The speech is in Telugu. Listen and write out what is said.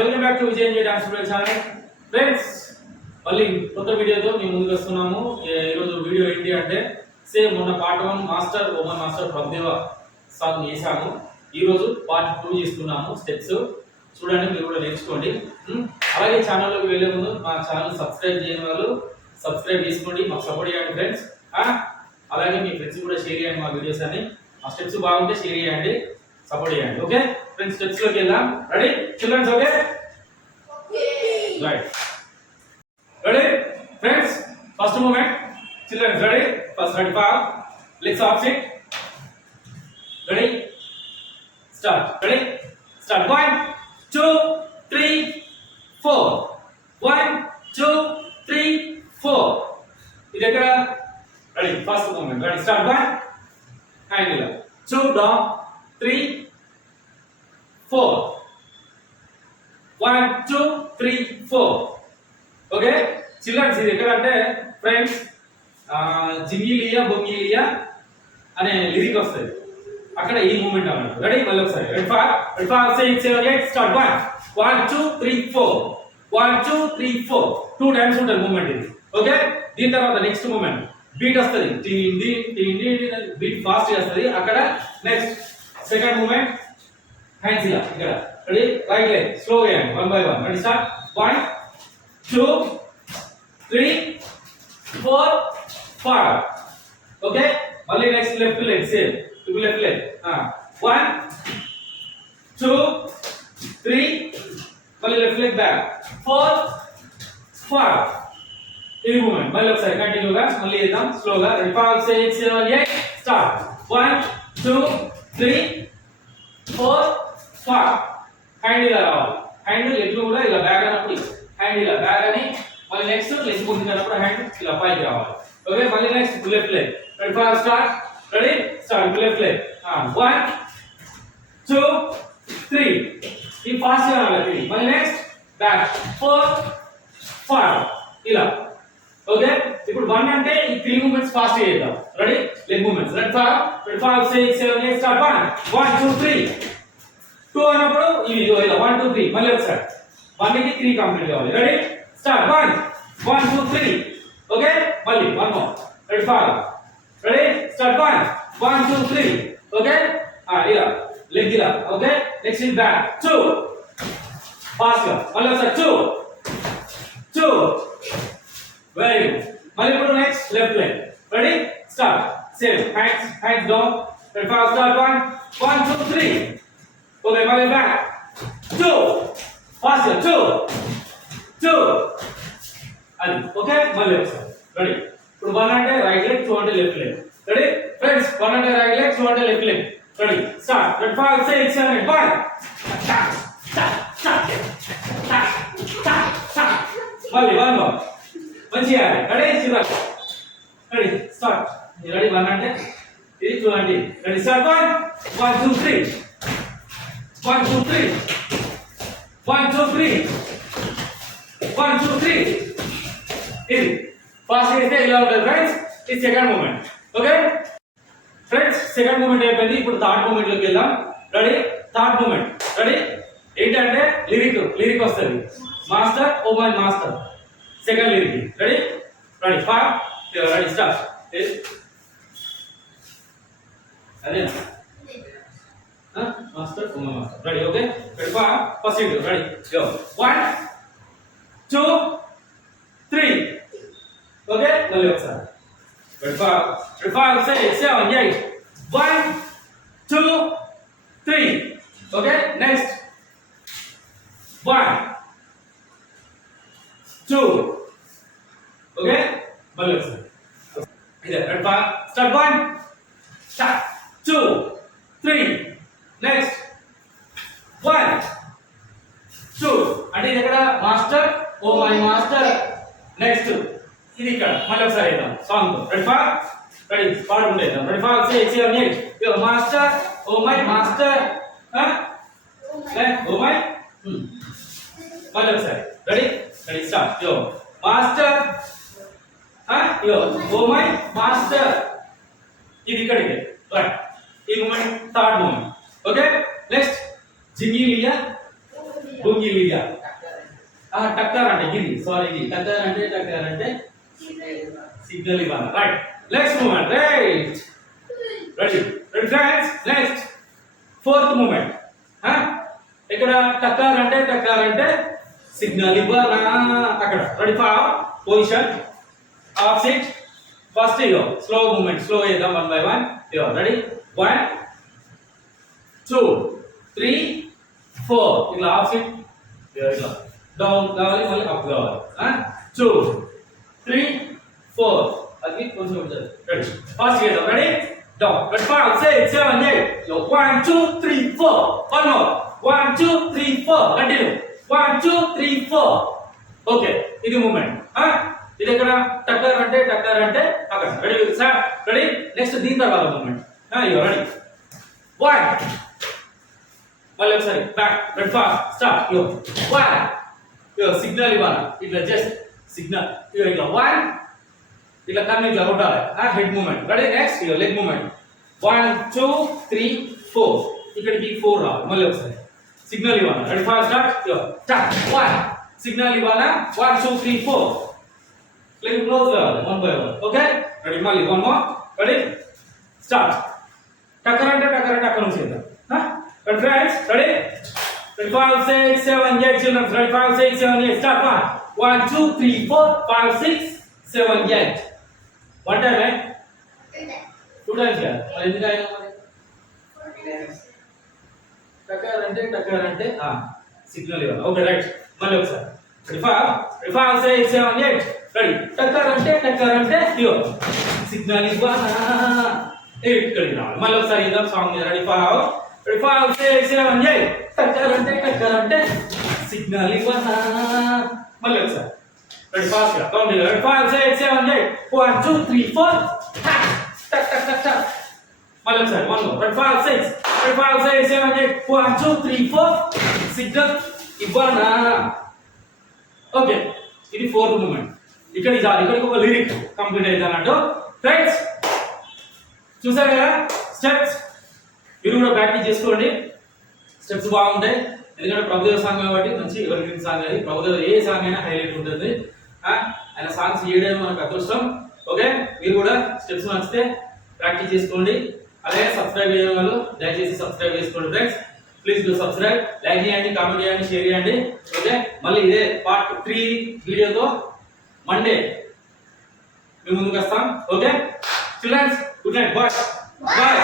Welcome back to Vijay dance studio channel. Friends మళ్ళీ కొత్త వీడియోతో మేము ముందుకు వస్తున్నాము. ఈరోజు వీడియో ఏంటి అంటే సేమ్ మొన్న పార్ట్ వన్ మాస్టర్ ఓమన్ మాస్టర్ ప్రభుదేవ సాంగ్ చేశాము. ఈరోజు పార్ట్ టూ చేస్తున్నాము స్టెప్స్. చూడండి మీరు కూడా నేర్చుకోండి. అలాగే ఛానల్లోకి వెళ్ళే ముందు మా ఛానల్ సబ్స్క్రైబ్ చేయని వాళ్ళు సబ్స్క్రైబ్ చేసుకోండి మాకు సపోర్ట్ చేయండి ఫ్రెండ్స్. అలాగే మీ ఫ్రెండ్స్ కూడా షేర్ చేయండి మా వీడియోస్ అని మా స్టెప్స్ బాగుంటే షేర్ చేయండి. సపోర్ట్ చేయండి ఓకే ఫ్రెండ్స్ స్టెప్స్ లోకి వెళ్దాం ready children's okay right ready friends first movement children's ready first ready for legs of sit ready start ready start one two three four one two three four ఇది ఎక్కడ ready first movement ready start one hand ఇలా two down three four one two three four okay children's ఇది ఎక్కడ అంటే ఫ్రెండ్స్ జింగిలియా బొంగిలియా అనే లిరిక్ వస్తుంది. అక్కడ ఈ మూమెంట్ అన్నమాట రెడీ మళ్ళీ ఒకసారి. Ready four ready four six seven eight start one one two three four one two three four two times ఉంటుంది మూమెంట్ ఇది. ఓకే దీని తర్వాత నెక్స్ట్ మూమెంట్ బీట్ వస్తుంది. టీ బీట్ ఫాస్ట్ వస్తుంది. అక్కడ నెక్స్ట్ సెకండ్ మూమెంట్ హ్యాండ్స్ ఇలా ఇక్కడ రెడీ రైట్ లెగ్ స్లో చేయండి one by one ready start one two three four five okay మళ్ళీ next left leg same to left leg one two three మళ్ళీ left leg back four five ఇది మూమెంట్ మళ్ళీ ఒకసారి కంటిన్యూగా మళ్ళీ చేద్దాం స్లోగా ready five six seven eight start one two three four five hand ఇలా రావాలి. హ్యాండ్ లెగ్ కూడా ఇలా బ్యాగ్ అన్నప్పుడు హ్యాండ్ ఇలా బ్యాగ్ అని మళ్ళీ నెక్స్ట్ లెగ్ పుట్టినప్పుడు హ్యాండ్ ఇలా పైకి రావాలి. ఓకే మళ్ళీ next left leg ready for start ready start left leg one two three ఈ ఫాస్ట్ రావాలి. మళ్ళీ నెక్స్ట్ బ్యాక్ ఫోర్ ఫైవ్ ఇలా. ఓకే ఇప్పుడు వన్ అంటే ఈ త్రీ మూమెంట్స్ ఫాస్ట్ చేద్దాం. Ready leg moments ready five ready five six seven eight start one one two three two అన్నప్పుడు ఇది ఇలా. వన్ టూ త్రీ మళ్ళీ ఒకసారి. వన్కి త్రీ కంప్లీట్ కావాలి. Ready start one one two three okay మళ్ళీ. One more ready five ready start one one two three okay ఇలా. లెగ్ ఇలా. Okay next in back two fast మళ్ళీ ఒకసారి. టూ టూ వెరీ గుడ్ మళ్ళీ ఇప్పుడు next left leg ready start same hands hands down ready fast start one one two three okay మళ్ళీ back two fast two two అది ఓకే మళ్ళీ ఒకసారి రెడీ ఇప్పుడు వన్ అంటే రైట్ లెగ్ టూ అంటే left leg ready friends one అంటే రైట్ లెగ్ టూ అంటే left leg ready start ready fast six seven one మళ్ళీ వన్ మోర్ మంచిగా రెడీ చివరి రెడీ స్టార్ట్ రెడీ వన్ అంటే ఇది చూడండి ready start one one two three one two three one two three one two three ఇది ఫాస్ట్ చేస్తే ఇలా ఉంటుంది ఫ్రెండ్స్ ఇది second movement okay friends second movement అయిపోయింది ఇప్పుడు థర్డ్ మూమెంట్ లోకి వెళ్దాం రెడీ థర్డ్ మూమెంట్ రెడీ ఏంటంటే లిరిక్ లిరిక్ వస్తుంది master oh my master Second lengthy. Ready? Ready? Five. Yeah, ready. Start. And then. Huh? Master, Uma master. Ready? Okay. Ready? Five. Possible. Ready? Go. One. Two. Three. Okay. Only one. Ready? Five. Ready? Five. Six. Seven. Eight. One. Two. Three. Okay. Next. One. Okay మళ్ళీ ఒకసారి ఇదే ready five start one start two three next one two అంటే ఇది ఎక్కడ master oh my master next ఇది ఇక్కడ మళ్ళీ ఒకసారి వేద్దాం సాంగ్ రెడీ ఫార్ రెడీ పాడుకుంటే వేద్దాం ready four six seven eight master oh my master oh my మళ్ళీ ఒకసారి ready ready start yo master yo oh my master. ఇది ఇక్కడికి రైట్ ఈ moment third moment okay next జింగిలియా బొంగిలియా టక్కర్ అంటే ఇది సారీ ఇది టక్కర్ అంటే టక్కర్ అంటే సిగ్నల్ ఇవ్వాలి. Right next moment right ready ready friends next fourth moment ఇక్కడ టక్కర్ అంటే టక్కర్ అంటే సిగ్నల్ ఇవ్వాలా అక్కడ ready for position of sit first ego slow moment slow చేద్దాం one by one ego ready one two three four ఇట్లా ఆఫ్ సిట్ ఇట్లా డౌన్ కావాలి మళ్ళీ అప్ కావాలి టూ త్రీ ఫోర్ అది కొంచెం ఉంటుంది రెడీ ఫాస్ట్ చేద్దాం ready down ready five six seven eight one two three four one more one two three four continue one two three four okay ఇది మూమెంట్. ఇది ఎక్కడ? టక్కర్ అంటే టక్కర్ అంటే అక్కడ. రెడీ సార్ రెడీ నెక్స్ట్ దీని తర్వాత మూమెంట్. ఇగో రెడీ వన్ మళ్ళీ ఒకసారి. బ్యాక్ రెడ్ ఫాస్ట్ స్టార్ట్ ఇగో వన్ ఇగో సిగ్నల్ ఇవ్వాలి. ఇట్లా జస్ట్ సిగ్నల్ ఇగో ఇట్లా వన్ ఇట్లా కన్ను ఇట్లా కొట్టాలి. Head moment. రెడీ నెక్స్ట్ ఇగో leg moment. One two three four ఇక్కడికి ఫోర్ రావాలి. మళ్ళీ ఒకసారి. Signal Ivana. Ready for start? Go. Start. One. Signal Ivana. One, two, three, four. Click closer. One by one. Okay? Ready, Mali. One more. Ready? Start. Takaranta, takaranta, takaranta, takaranta. Huh? Ready, friends? Ready? Ready, five, six, seven, eight, children. Ready, five, six, seven, eight. Start. One. One, two, three, four, five, six, seven, eight. One time, right? Two times. Two times, yeah. What is it? Four times. టక్కర్ అంటే టక్కర్ అంటే సిగ్నల్ ఇవ్వాలి ఓకే రైట్ మళ్ళీ ఒకసారి ready five ready five six seven eight ready టక్కర్ అంటే టక్కర్ అంటే ఇవ్వ సిగ్నల్ ఇవ్వాలా ఎయిట్ ఇక్కడికి రావాలి మళ్ళీ ఒకసారి ఇద్దాం song ready five ready five six seven eight టక్కర్ అంటే టక్కర్ అంటే సిగ్నల్ ఇవ్వాలా మళ్ళీ ఒకసారి రెడీ ఫాస్ట్ గా count ready five six seven eight one two three four టక్ టక్ టక్ టక్ మళ్ళీ ఒకసారి one red five six ready five six seven eight one two three four signal ఇవ్వనా ఓకే ఇది ఫోర్త్ మూమెంట్ ఇక్కడ ఇది ఇక్కడికి ఒక లిరిక్ కంప్లీట్ అయింది అన్నట్టు. ఫ్రెండ్స్ చూసారు కదా? స్టెప్స్ మీరు కూడా ప్రాక్టీస్ చేసుకోండి. స్టెప్స్ బాగుంటాయి. ఎందుకంటే ప్రభుదేవ సాంగ్ కాబట్టి మంచి ఎవరి గ్రీన్ సాంగ్ అది. ప్రభుదేవ ఏ సాంగ్ అయినా హైలైట్ ఉంటుంది. ఆయన సాంగ్స్ చేయడం మనకు అదృష్టం. ఓకే మీరు కూడా స్టెప్స్ నచ్చితే ప్రాక్టీస్ చేసుకోండి. అలాగే సబ్స్క్రైబ్ చేయడం వాళ్ళు దయచేసి సబ్స్క్రైబ్ చేసుకోండి friends please do subscribe like చేయండి కామెంట్ చేయండి షేర్ చేయండి. ఓకే మళ్ళీ ఇదే పార్ట్ త్రీ వీడియోతో మండే మేము ముందుకు వస్తాం. Okay childrens good night bye bye